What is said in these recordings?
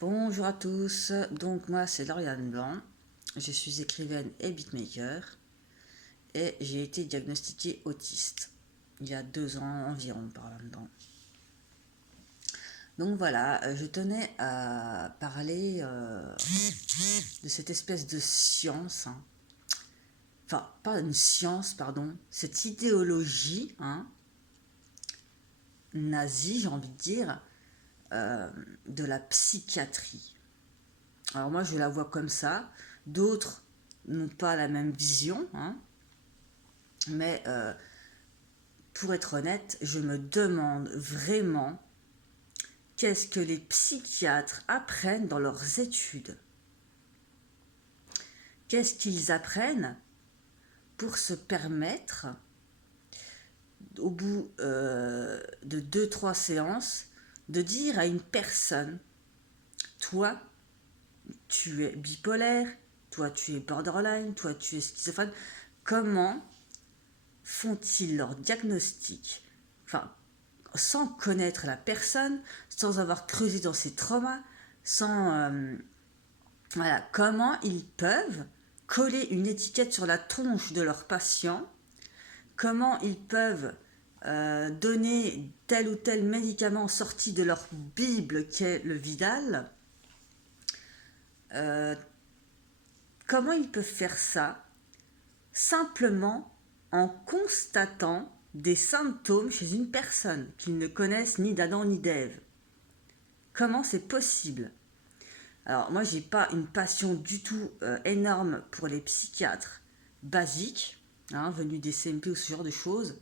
Bonjour à tous, donc moi c'est Lauriane Blanc, je suis écrivaine et beatmaker et j'ai été diagnostiquée autiste il y a 2 ans environ par là-dedans. Donc voilà, je tenais à parler de cette espèce de science, hein. Enfin pas une science, pardon, cette idéologie nazie, j'ai envie de dire, de la psychiatrie. Alors moi je la vois comme ça, d'autres n'ont pas la même vision, mais pour être honnête, je me demande vraiment qu'est-ce que les psychiatres apprennent dans leurs études. Qu'est-ce qu'ils apprennent pour se permettre, au bout de 2-3 séances, de dire à une personne, toi, tu es bipolaire, toi, tu es borderline, toi, tu es schizophrène. Comment font-ils leur diagnostic, enfin, sans connaître la personne, sans avoir creusé dans ses traumas, sans... voilà, comment ils peuvent coller une étiquette sur la tronche de leur patient, comment ils peuvent donner tel ou tel médicament sorti de leur Bible qu'est le Vidal, comment ils peuvent faire ça simplement en constatant des symptômes chez une personne qu'ils ne connaissent ni d'Adam ni d'Ève. Comment c'est possible? Alors moi j'ai pas une passion du tout énorme pour les psychiatres basiques, venus des CMP ou ce genre de choses.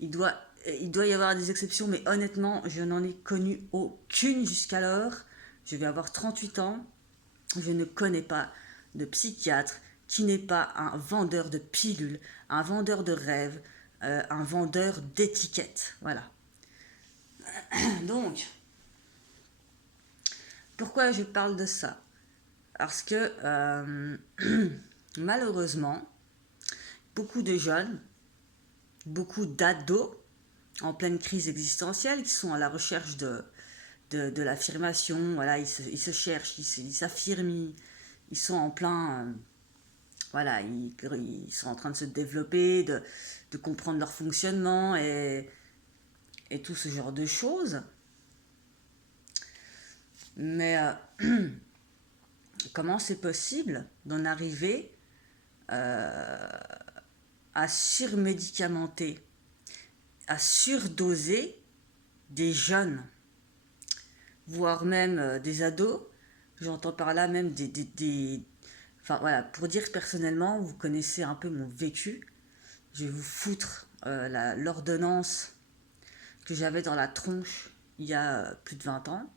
Il doit y avoir des exceptions, mais honnêtement je n'en ai connu aucune jusqu'alors. Je vais avoir 38 ans, je ne connais pas de psychiatre qui n'est pas un vendeur de pilules, un vendeur de rêves, un vendeur d'étiquettes. Voilà. Donc, pourquoi je parle de ça? Parce que malheureusement, beaucoup de jeunes, beaucoup d'ados en pleine crise existentielle qui sont à la recherche de l'affirmation, voilà, ils se cherchent, ils s'affirment, ils sont en plein... voilà, ils sont en train de se développer, de comprendre leur fonctionnement et tout ce genre de choses. Mais comment c'est possible d'en arriver à surmédicamenter, à surdoser des jeunes, voire même des ados? J'entends par là même des... Enfin voilà, pour dire que personnellement, vous connaissez un peu mon vécu. Je vais vous foutre l'ordonnance que j'avais dans la tronche il y a plus de 20 ans.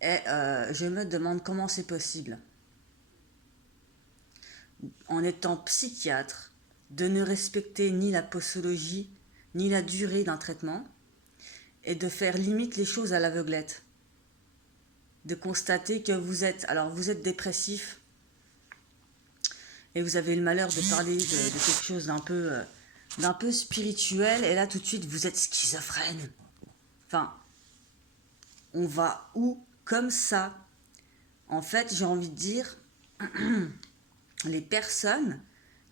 Et je me demande comment c'est possible, en étant psychiatre, de ne respecter ni la posologie, ni la durée d'un traitement, et de faire limite les choses à l'aveuglette. De constater que vous êtes dépressif, et vous avez le malheur de parler de quelque chose d'un peu spirituel, et là tout de suite vous êtes schizophrène. Enfin, on va où comme ça? En fait, j'ai envie de dire, les personnes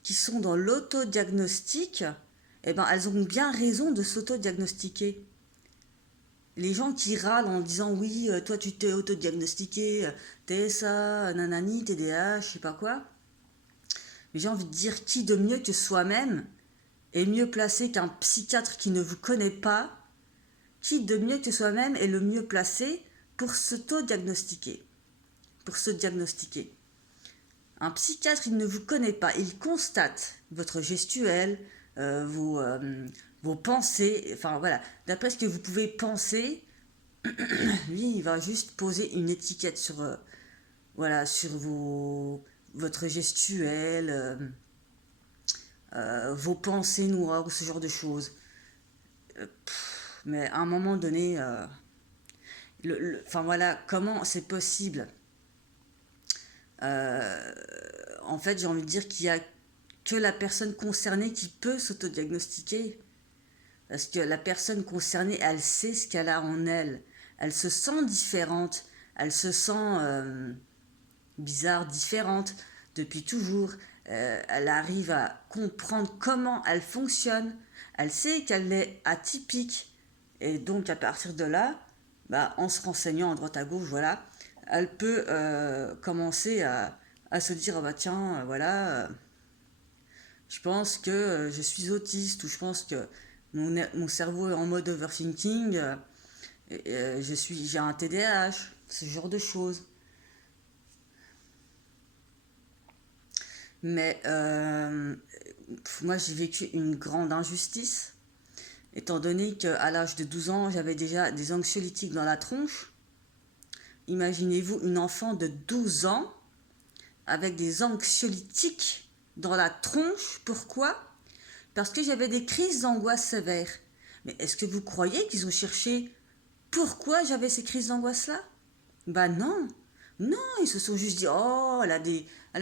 qui sont dans l'autodiagnostic, eh ben, elles ont bien raison de s'autodiagnostiquer. Les gens qui râlent en disant oui, toi tu t'es autodiagnostiqué, TSA, nanani, TDAH, je sais pas quoi. Mais j'ai envie de dire, qui de mieux que soi-même est mieux placé qu'un psychiatre qui ne vous connaît pas? Qui de mieux que soi-même est le mieux placé pour s'auto-diagnostiquer, pour se diagnostiquer? Un psychiatre, il ne vous connaît pas, il constate votre gestuelle, vos pensées, enfin voilà, d'après ce que vous pouvez penser, lui, il va juste poser une étiquette sur, voilà, sur votre gestuelle, vos pensées noires ou ce genre de choses. Mais à un moment donné, enfin voilà, comment c'est possible? En fait, j'ai envie de dire qu'il y a que la personne concernée qui peut s'autodiagnostiquer. Parce que la personne concernée, elle sait ce qu'elle a en elle. elle se sent différente, elle se sent bizarre, différente depuis toujours. Elle arrive à comprendre comment elle fonctionne. Elle sait qu'elle est atypique. Et donc, à partir de là, en se renseignant à droite à gauche, voilà, elle peut commencer à se dire, tiens, voilà, je pense que je suis autiste, ou je pense que mon cerveau est en mode overthinking, j'ai un TDAH, ce genre de choses. Mais moi, j'ai vécu une grande injustice, étant donné qu'à l'âge de 12 ans, j'avais déjà des anxiolytiques dans la tronche. Imaginez-vous une enfant de 12 ans avec des anxiolytiques dans la tronche. Pourquoi? Parce que j'avais des crises d'angoisse sévères. Mais est-ce que vous croyez qu'ils ont cherché pourquoi j'avais ces crises d'angoisse-là? Non. Non, ils se sont juste dit, oh, elle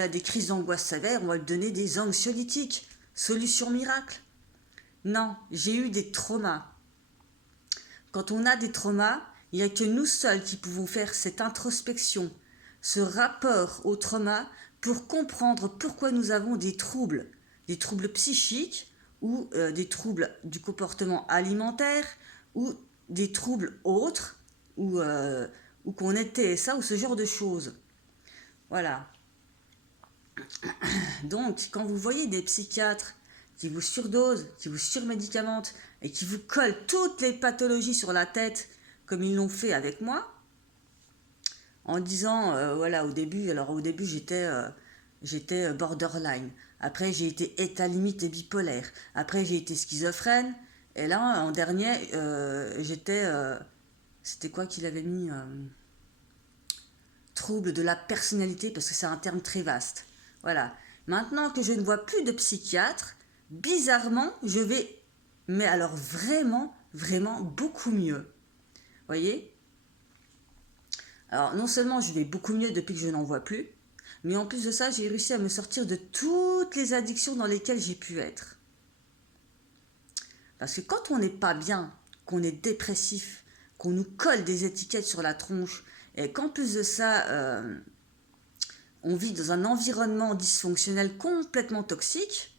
a des crises d'angoisse sévères, on va lui donner des anxiolytiques. Solution miracle. Non, j'ai eu des traumas. Quand on a des traumas, il n'y a que nous seuls qui pouvons faire cette introspection, ce rapport au trauma pour comprendre pourquoi nous avons des troubles psychiques ou des troubles du comportement alimentaire ou des troubles autres ou qu'on ait TSA ou ce genre de choses. Voilà. Donc, quand vous voyez des psychiatres qui vous surdosent, qui vous surmédicamentent et qui vous collent toutes les pathologies sur la tête, comme ils l'ont fait avec moi, en disant, voilà, au début j'étais borderline, après j'ai été état limite et bipolaire, après j'ai été schizophrène, et là, en dernier, c'était quoi qu'il avait mis trouble de la personnalité, parce que c'est un terme très vaste. Voilà. Maintenant que je ne vois plus de psychiatre, bizarrement, je vais, mais alors vraiment, vraiment beaucoup mieux. Voyez? Alors, non seulement je vais beaucoup mieux depuis que je n'en vois plus, mais en plus de ça, j'ai réussi à me sortir de toutes les addictions dans lesquelles j'ai pu être. Parce que quand on n'est pas bien, qu'on est dépressif, qu'on nous colle des étiquettes sur la tronche, et qu'en plus de ça, on vit dans un environnement dysfonctionnel complètement toxique,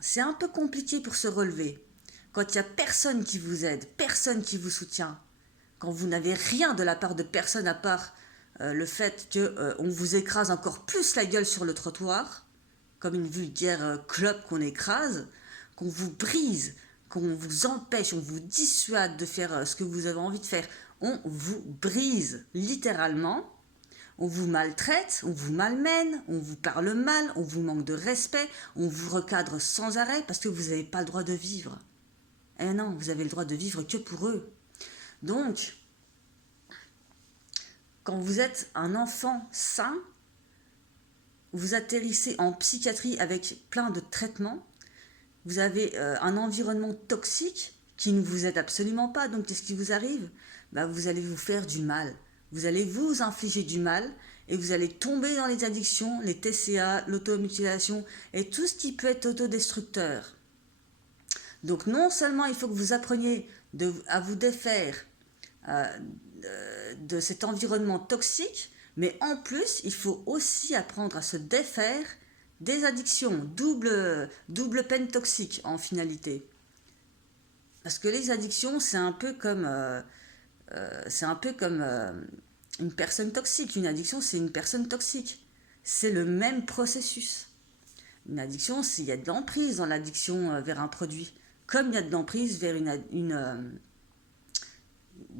c'est un peu compliqué pour se relever. Quand il n'y a personne qui vous aide, personne qui vous soutient, quand vous n'avez rien de la part de personne à part le fait qu'on vous écrase encore plus la gueule sur le trottoir, comme une vulgaire clope qu'on écrase, qu'on vous brise, qu'on vous empêche, on vous dissuade de faire ce que vous avez envie de faire, on vous brise littéralement, on vous maltraite, on vous malmène, on vous parle mal, on vous manque de respect, on vous recadre sans arrêt parce que vous n'avez pas le droit de vivre. Eh non, vous avez le droit de vivre que pour eux. Donc, quand vous êtes un enfant sain, vous atterrissez en psychiatrie avec plein de traitements, vous avez un environnement toxique qui ne vous aide absolument pas. Donc, qu'est-ce qui vous arrive? Vous allez vous faire du mal. Vous allez vous infliger du mal et vous allez tomber dans les addictions, les TCA, l'automutilation et tout ce qui peut être autodestructeur. Donc, non seulement il faut que vous appreniez à vous défaire de cet environnement toxique, mais en plus, il faut aussi apprendre à se défaire des addictions, double peine toxique en finalité. Parce que les addictions, c'est un peu comme une personne toxique. Une addiction, c'est une personne toxique. C'est le même processus. Une addiction, il y a de l'emprise dans l'addiction vers un produit, comme il y a de l'emprise vers de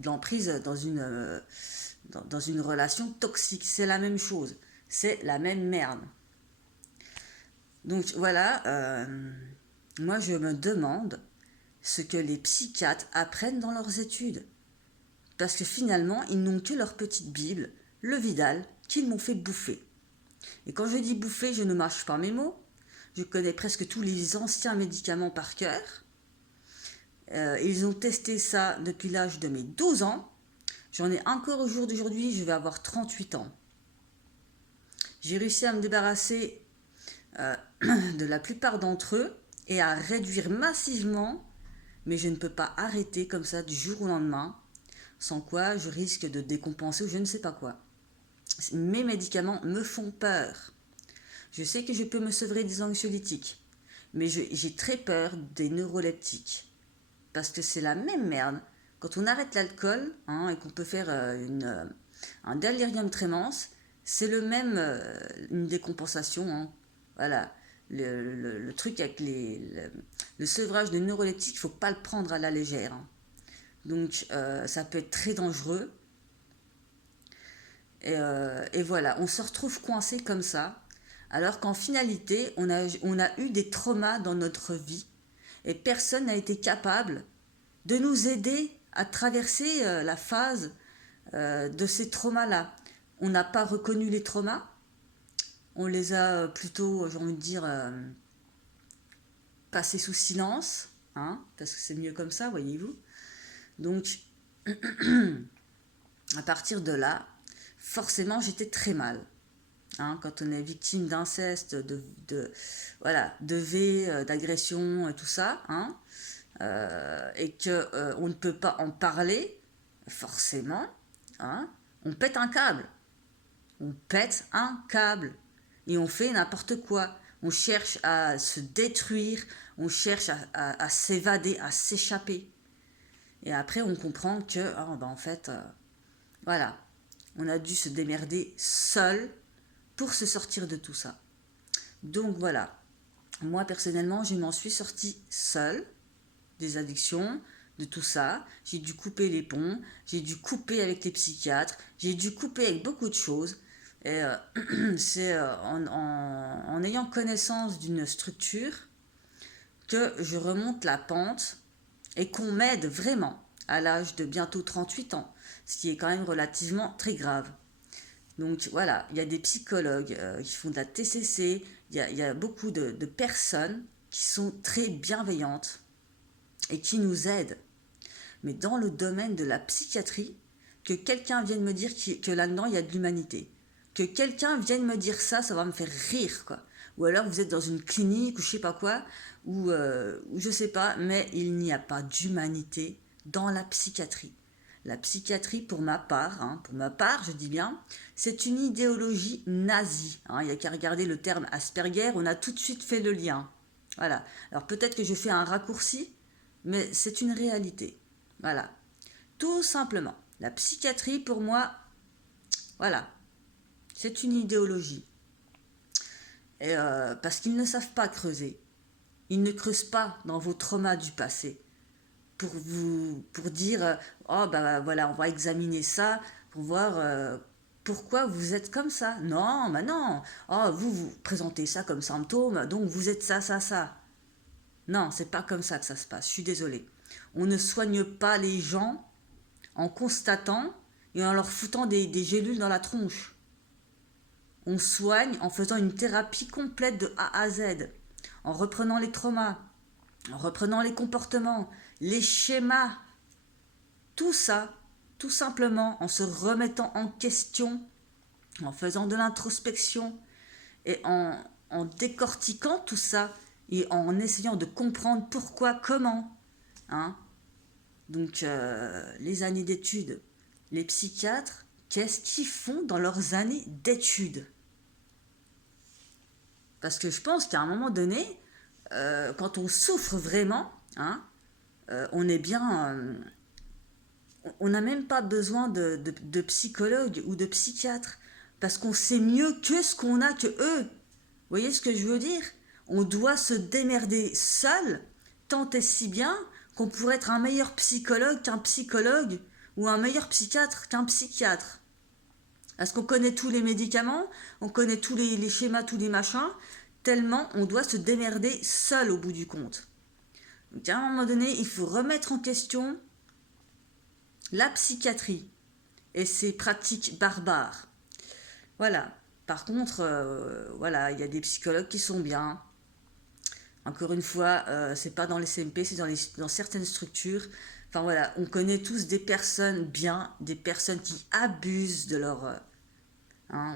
l'emprise dans une relation toxique. C'est la même chose. C'est la même merde. Donc voilà, moi je me demande ce que les psychiatres apprennent dans leurs études. Parce que finalement, ils n'ont que leur petite Bible, le Vidal, qu'ils m'ont fait bouffer. Et quand je dis bouffer, je ne mâche pas mes mots. Je connais presque tous les anciens médicaments par cœur. Ils ont testé ça depuis l'âge de mes 12 ans. J'en ai encore au jour d'aujourd'hui, je vais avoir 38 ans. J'ai réussi à me débarrasser de la plupart d'entre eux et à réduire massivement, mais je ne peux pas arrêter comme ça du jour au lendemain. sans quoi je risque de décompenser ou je ne sais pas quoi. Mes médicaments me font peur. Je sais que je peux me sevrer des anxiolytiques, mais j'ai très peur des neuroleptiques. Parce que c'est la même merde. Quand on arrête l'alcool et qu'on peut faire un delirium tremens, c'est le même, une décompensation. Voilà. Le truc avec le sevrage de neuroleptiques, il ne faut pas le prendre à la légère. Donc ça peut être très dangereux. Et voilà, on se retrouve coincé comme ça, alors qu'en finalité, on a eu des traumas dans notre vie et personne n'a été capable de nous aider à traverser la phase de ces traumas-là. On n'a pas reconnu les traumas, on les a plutôt, j'ai envie de dire, passés sous silence, parce que c'est mieux comme ça, voyez-vous. Donc, à partir de là, forcément, j'étais très mal. Quand on est victime d'inceste, voilà, de V, d'agression, tout ça, et qu'on ne peut pas en parler, forcément, on pète un câble. On pète un câble. Et on fait n'importe quoi. On cherche à se détruire, on cherche à s'évader, à s'échapper. Et après, on comprend que, en fait, voilà, on a dû se démerder seul pour se sortir de tout ça. Donc voilà, moi personnellement, je m'en suis sortie seule des addictions, de tout ça. J'ai dû couper les ponts, j'ai dû couper avec les psychiatres, j'ai dû couper avec beaucoup de choses. Et c'est en ayant connaissance d'une structure que je remonte la pente et qu'on m'aide vraiment à l'âge de bientôt 38 ans, ce qui est quand même relativement très grave. Donc voilà, il y a des psychologues qui font de la TCC, il y a beaucoup de personnes qui sont très bienveillantes et qui nous aident. Mais dans le domaine de la psychiatrie, que quelqu'un vienne me dire que là-dedans, il y a de l'humanité. Que quelqu'un vienne me dire ça va me faire rire, quoi. Ou alors vous êtes dans une clinique ou je sais pas quoi, ou je sais pas, mais il n'y a pas d'humanité dans la psychiatrie. La psychiatrie, pour ma part, je dis bien, c'est une idéologie nazie. Il n'y a qu'à regarder le terme Asperger, on a tout de suite fait le lien. Voilà. Alors peut-être que je fais un raccourci, mais c'est une réalité. Voilà. Tout simplement. La psychiatrie, pour moi, voilà, c'est une idéologie. Et parce qu'ils ne savent pas creuser. Ils ne creusent pas dans vos traumas du passé. Pour dire, voilà, on va examiner ça pour voir pourquoi vous êtes comme ça. Non, non. Oh, vous présentez ça comme symptôme, donc vous êtes ça, ça, ça. Non, c'est pas comme ça que ça se passe. Je suis désolée. On ne soigne pas les gens en constatant et en leur foutant des gélules dans la tronche. On soigne en faisant une thérapie complète de A à Z, en reprenant les traumas, en reprenant les comportements, les schémas, tout ça, tout simplement en se remettant en question, en faisant de l'introspection et en décortiquant tout ça et en essayant de comprendre pourquoi, comment. Donc, les années d'études, les psychiatres, qu'est-ce qu'ils font dans leurs années d'études? Parce que je pense qu'à un moment donné, quand on souffre vraiment, on est bien... on n'a même pas besoin de psychologue ou de psychiatre, parce qu'on sait mieux que ce qu'on a que eux. Vous voyez ce que je veux dire? On doit se démerder seul, tant et si bien qu'on pourrait être un meilleur psychologue qu'un psychologue ou un meilleur psychiatre qu'un psychiatre. Parce qu'on connaît tous les médicaments, on connaît tous les schémas, tous les machins, tellement on doit se démerder seul au bout du compte. Donc à un moment donné, il faut remettre en question la psychiatrie et ses pratiques barbares. Voilà. Par contre, voilà, il y a des psychologues qui sont bien. Encore une fois, c'est pas dans les CMP, c'est dans certaines structures. Enfin voilà, on connaît tous des personnes bien, des personnes qui abusent de leur,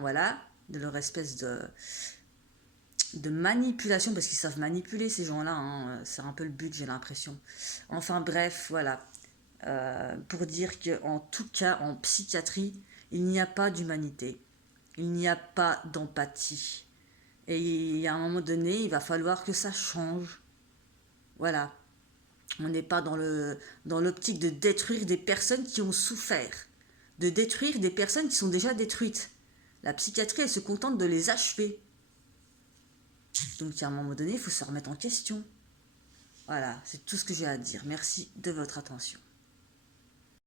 voilà, de leur espèce de manipulation, parce qu'ils savent manipuler ces gens-là. C'est un peu le but, j'ai l'impression. Enfin bref, voilà. pour dire qu'en tout cas, en psychiatrie, il n'y a pas d'humanité, il n'y a pas d'empathie. Et à un moment donné, il va falloir que ça change. Voilà. On n'est pas dans l'optique de détruire des personnes qui ont souffert, de détruire des personnes qui sont déjà détruites. La psychiatrie, elle se contente de les achever. Donc à un moment donné, il faut se remettre en question. Voilà, c'est tout ce que j'ai à dire. Merci de votre attention.